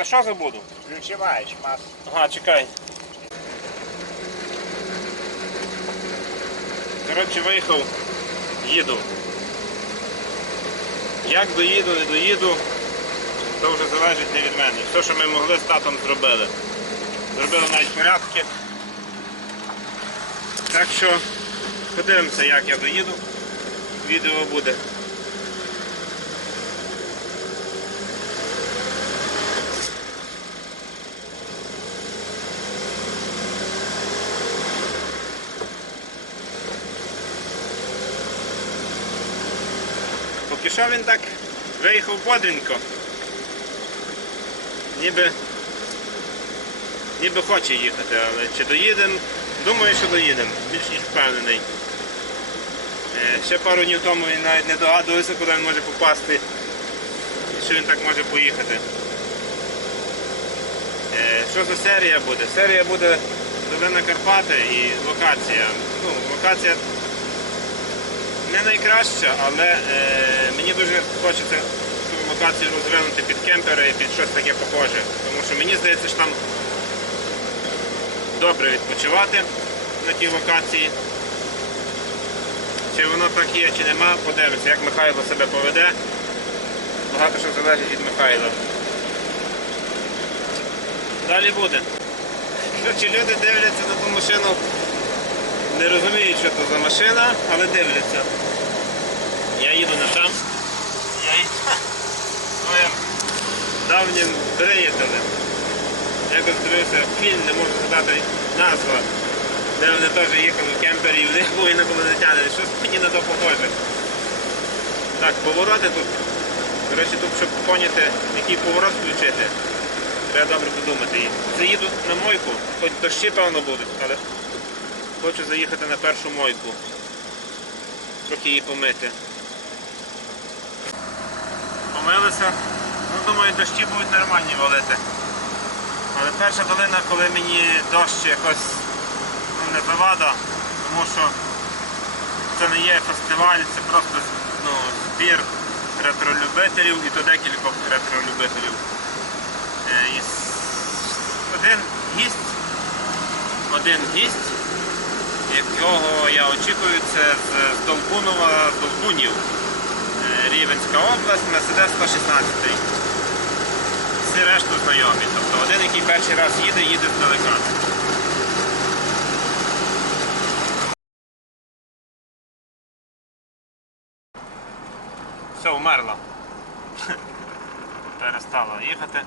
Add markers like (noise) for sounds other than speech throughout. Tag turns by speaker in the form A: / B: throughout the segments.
A: Та що забуду?
B: Ключевая масса.
A: Ага, чекай. Коротше, виїхав, їду. Як доїду, не доїду, то вже залежить не від мене. Все, що ми могли з татом зробили. Зробили навіть порядки. Так що подивимося, як я доїду. Відео буде. Він так виїхав бодренько. Ніби, ніби хоче їхати, але чи доїдемо? Думаю, що доїдемо, більш ніж впевнений. Е, Ще пару днів тому він навіть не догадувався, куди він може попасти, що він так може поїхати. Е, Що за серія буде? Серія буде Долина Карпати і локація. Ну, локація не найкраща, але е, мені дуже хочеться цю локацію розвинути під кемпери і під щось таке похоже. Тому що мені здається, що там добре відпочивати на тій локації. Чи воно так є, чи нема, подивимося, як Михайло себе поведе. Багато що залежить від Михайла. Далі буде. Коротше, люди дивляться на ту машину, не розуміють, що це за машина, але дивляться. Я їду не там. Я їду своїм давнім приятелем. Якось дивився фільм, не можу згадати назва, де вони теж їхали в кемпері і в них був інопланетяни. Щось мені на то похоже. Так, повороти тут. Речі, тут, щоб поняти, який поворот включити, треба добре подумати. Заїду на мойку, хоч дощі певно будуть, але хочу заїхати на першу мойку. Трохи її помити. Помилися. Ну, думаю, дощі будуть нормальні валити. Але перша долина, коли мені дощ якось ну, не завада, тому що це не є фестиваль, це просто ну, збір ретролюбителів і то декількох ретролюбителів. Е, один гість, один гість, якого я очікую, це з Долбунова, Долбунів. Е, Рівенська область, Мерседес 116. Всі решту знайомі. Тобто один, який перший раз їде, їде здалека. Все, умерла. (laughs) Перестала їхати.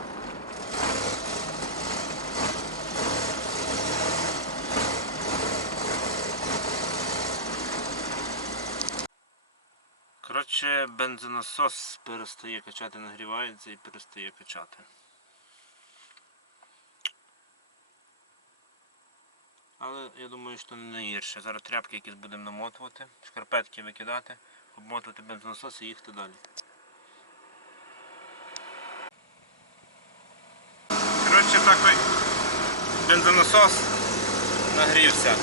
A: Коротше, бензонасос перестає качати, нагрівається і перестає качати. Але я думаю, що не найгірше. Зараз тряпки якісь будемо намотувати, шкарпетки викидати, обмотувати бензонасос і їхати далі. Коротше, такий бензонасос нагрівся.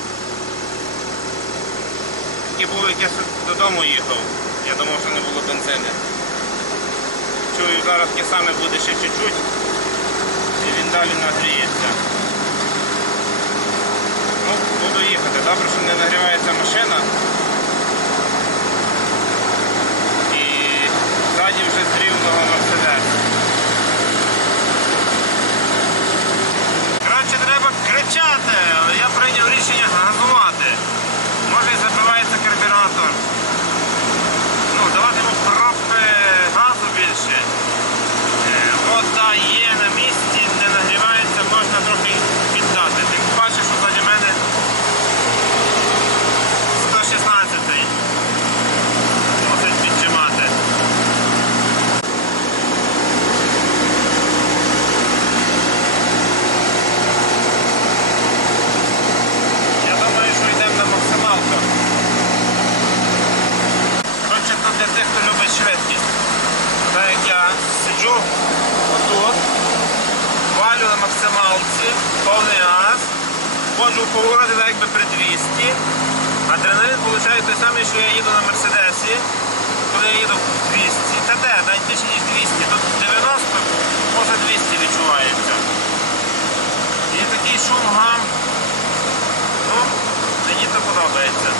A: Такий був, як я додому їхав. Я думав, що не було бензину. Чую, зараз таке саме буде ще чуть-чуть і він далі нагріється. Ну, буду їхати. Добре, що не нагрівається машина. І ззаді вже з рівного Мерседес. Коротше, треба кричати, можу по городу якби при 200. Адреналін виходить той самий, що я їду на Мерседесі, коли я їду 200. Та де, навіть більше ніж 200. Тут 90, може 200 відчувається. І такий шум гам. Ну, Мені це подобається.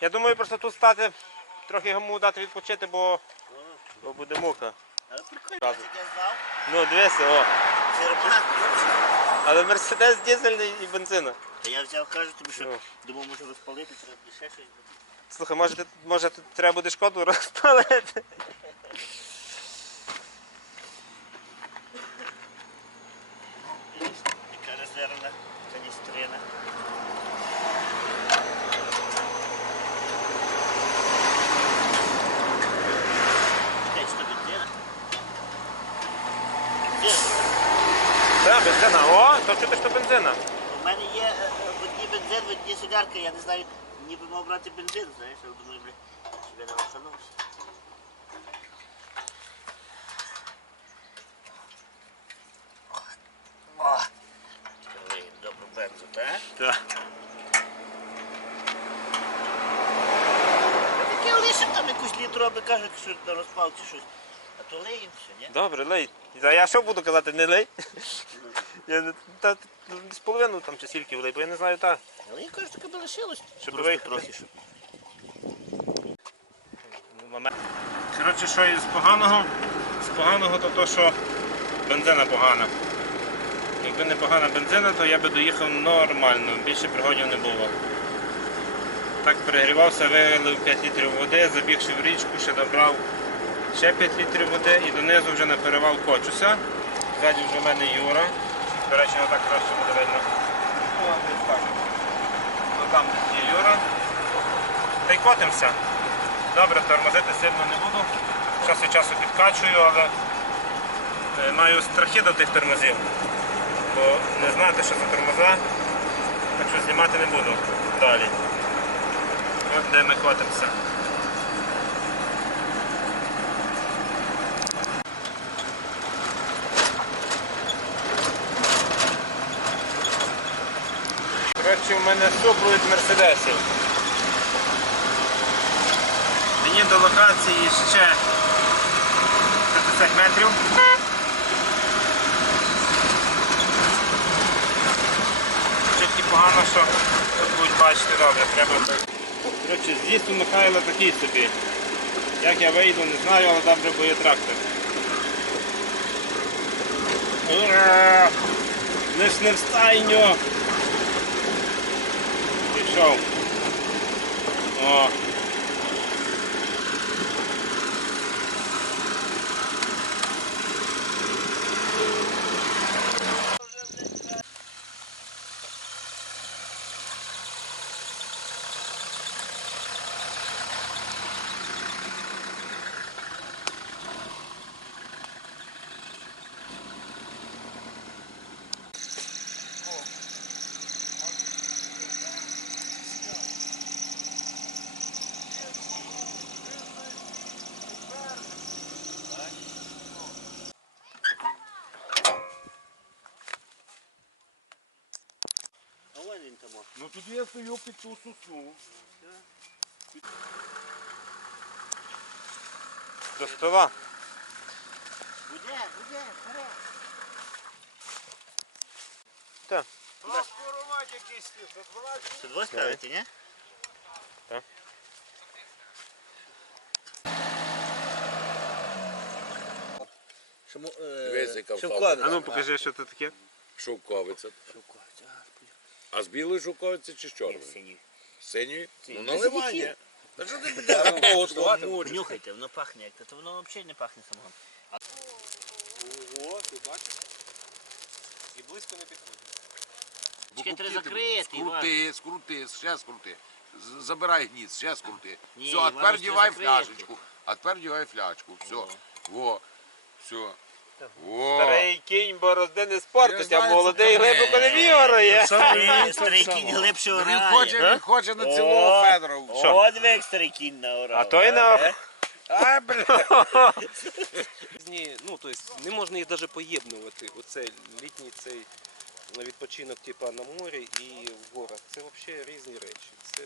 A: Я думаю, просто тут стати, трохи йому дати відпочити, бо, бо буде мука.
B: Але прикольно.
A: Ну, дивися, о. Але Мерседес дизельний і бензина.
B: Та я взяв, кажу, тобі що
A: Ну.
B: думав, може розпалити, треба ще щось.
A: Слухай, може, ти, може тут треба буде шкоду (laughs) розпалити?
B: Яка резервна каністрина. Десь то бензина. Бензина.
A: Так, бензина. О, то чути, що бензина.
B: У мене є е, е, в одній бензин, в одній солярка, я не знаю, ніби мав брати бензин, знаєш, я думаю, бля, щоб я не. О! Виїм добру бензу, так?
A: Так.
B: Таке лишим там якусь літру, аби кажуть, що на розпал чи щось. А то лиєм все, ні?
A: Добре, лей. Та я що буду казати, не лей? Я не, та, ну, з половину там чи скільки влей, бо я не знаю так.
B: Але я кажу, таке би лишилось.
A: Щоб
B: Просто
A: виїхати.
B: трохи, щоб.
A: Коротше, що із поганого? З поганого то то, що бензина погана. Якби не погана бензина, то я би доїхав нормально, більше пригодів не було. Так перегрівався, вилив 5 літрів води, забігши в річку, ще добрав ще 5 літрів води і донизу вже на перевал кочуся. Ззаді вже в мене Юра. До речі, не так краще буде видно. Ну там є Юра. Та й котимося. Добре, тормозити сильно не буду. Час від часу підкачую, але е, маю страхи до тих тормозів. Бо не знати, що це тормоза, так що знімати не буду далі. От де ми котимося. Коротше, у мене супровід мерседесів. Мені до локації ще 50 метрів. Тільки погано, що тут будуть бачити добре, треба. Коротше, з'їзд у Михайла такий собі. Як я вийду, не знаю, але добре, є трактор. Ура! Лиш не в стайню! Пішов. О!
B: А ось він там. о.
C: Ну тоді я стою під ту сосну.
A: До стола.
B: Буде, буде, вперед.
A: Так.
C: Транспорувати якийсь за 12
B: Це двоє ставити, ні? Чому, е,
C: Дивись, яка
B: Шовковиця.
A: А ну покажи, що це таке.
C: Шовковиця.
B: Шовковиця, А,
C: з білої шовковиці чи з чорної?
B: синій.
C: Синьої? Ну наливання. Та що ти будеш?
B: Нюхайте, воно пахне як то, то воно взагалі не пахне самогон.
A: Ого, ти бачиш? І близько не підходить.
B: Чекай, треба закрити,
C: Скрути, скрути, ще скрути. З- Забирай гніт, ще скрути.
B: Ні,
C: Все, а
B: Іван,
C: тепер
B: ж
C: дівай
B: закрити.
C: фляжечку. А тепер дівай фляжку. Все. Во. Все. Во.
A: Кінь борозди не спортить, а молодий глибоко не вігорає.
B: Е, Старий кінь глибше
C: Він
B: орає.
C: хоче, він хоче на цілого Федора.
A: Що?
B: От век старий кінь наорав.
A: А то й на
C: А, бля.
D: Різні, ну то есть не можна їх навіть поєднувати. Оце літній цей на відпочинок, типа на морі і в горах. Це взагалі різні речі. Це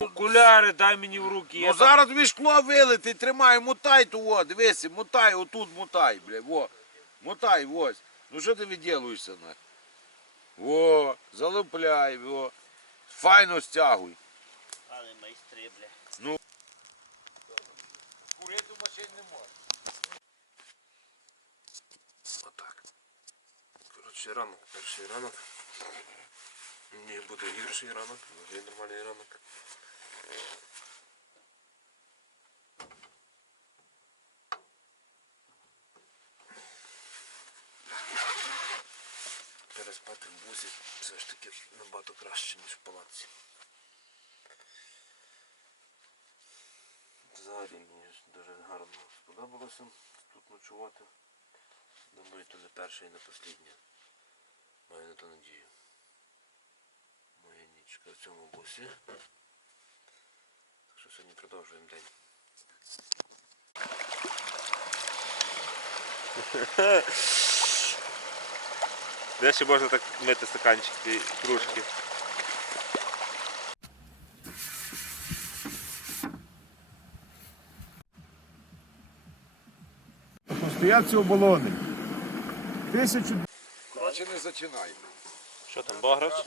E: Окуляри дай мені в руки.
C: Ну зараз тобі шкло вилити, тримай, мутай того, дивися, мутай, отут мутай, бля, во. Мутай, ось. Ну що ти виділуєшся на? Во, залупляй, во. Файно стягуй.
B: Але майстри, бля.
C: Курити в машині не можна.
D: Отак. Коротше, ранок, перший ранок. Мені буде гірший ранок, вже нормальний ранок. Переспати все ж таки набагато краще, ніж в палаці. Взагалі мені дуже гарно сподобалося тут ночувати. Думаю, то не перше і не останнє. Маю на то надію. Моя нічка в цьому бусі. Так що сьогодні продовжуємо день. (laughs)
A: Де ще можна так мити стаканчики і кружки?
F: Стоять ці оболони. Тисячу
C: Коротше, не зачинай.
A: Що там, баграч?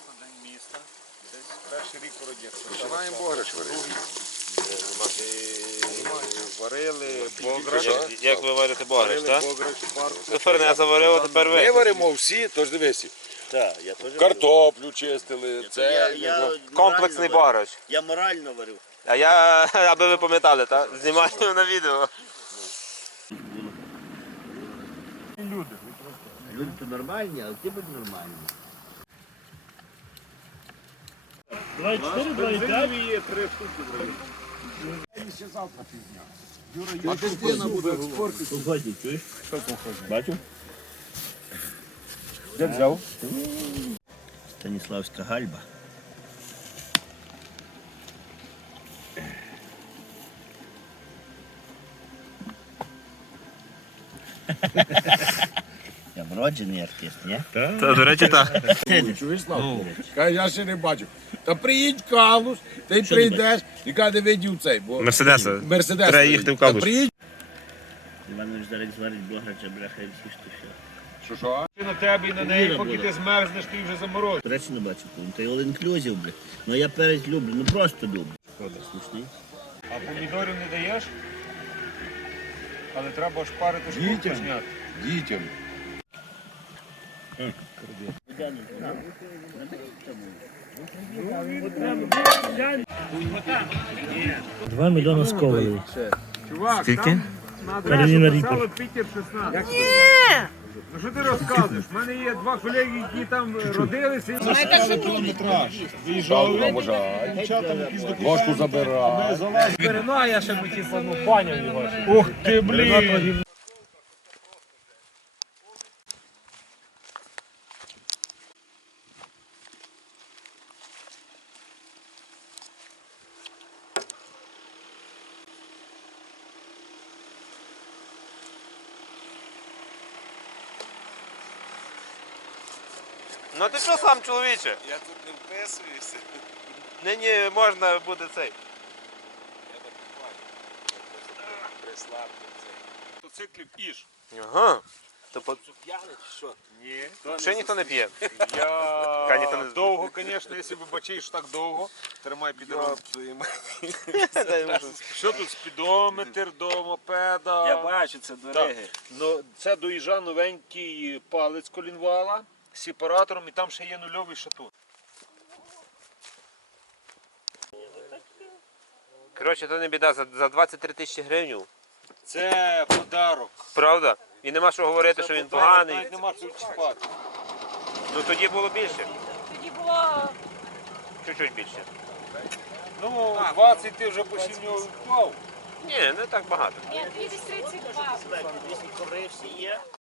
F: перший рік породів.
C: Починаємо бограч варити.
F: Варили,
A: Як, як ви варите баграч, так? фернеза варив, а тепер
C: Ми варимо всі, тож дивися.
B: Так, я теж.
C: Картоплю чистили,
B: Я,
C: це.
A: Комплексний
B: варив. Я морально варив.
A: А я, (laughs) аби ви пам'ятали, так? Знімаю на відео.
B: Люди то нормальні, але ти будь нормальний.
C: А дитина буде експорт.
F: Де взяв?
B: Станіславська гальба. Я вроджений артист, ні?
A: Та, до речі, так.
C: Чуєш, Славко? Я ще не бачив. Та приїдь в Калуш, ти прийдеш і каже, видів цей. Бо
A: Мерседеса.
C: Мерседес.
A: Треба їхати в
C: Та
A: Калуш.
C: приїдь.
B: Іванович зараз зварить бограча, бляха і всі що.
C: Що?
E: На тебе і на неї,
B: Віра
E: поки
B: була.
E: ти змерзнеш, ти вже заморозиш.
B: Речі, не бачу, ну, то й all inclusive, бля. Ну я перець люблю, ну просто люблю. Смішний.
E: А помідорів не даєш? Але треба шпарити шкурку
C: Дітям.
E: зняти.
C: Дітям.
G: Два мільйони з ковалів.
E: Чувак,
A: Скільки?
E: на
G: Кароліна Ріпер.
E: Пітер 16. Ну що ти розказуєш? У мене є два колеги, які там родилися. і-
F: кілометраж.
C: Шалку
F: Виїжджали, дівчатам якісь документи.
C: Ложку забирай.
E: Ну, а я ще би типу, ну, його. Ух ти, блін!
A: Сам, чоловіче?
D: Я тут не вписуюся.
A: Нині можна буде цей.
E: Мотоциклів іж.
A: Ага. То по...
D: П'яний чи що?
E: Ні.
A: Ще ніхто не п'є.
E: Я
A: ніхто не-
E: довго, звісно, якщо ви бачиш так довго, тримай під руку. (laughs) Що тут спідометр до мопеда?
F: Я бачу, це дороги.
E: Ну, це доїжджа новенький палець колінвала сепаратором і там ще є нульовий шатун.
A: Коротше, то не біда, за, за 23 тисячі гривень.
E: Це подарок.
A: Правда? І нема що говорити, що він поганий.
E: Навіть нема що чіпати.
A: Ну тоді було більше.
H: Тоді було
A: Чуть-чуть більше.
E: Ну, 20 ти вже по сім'ю вклав.
A: Ні, не так багато.
H: ні, 232.
B: Всі є.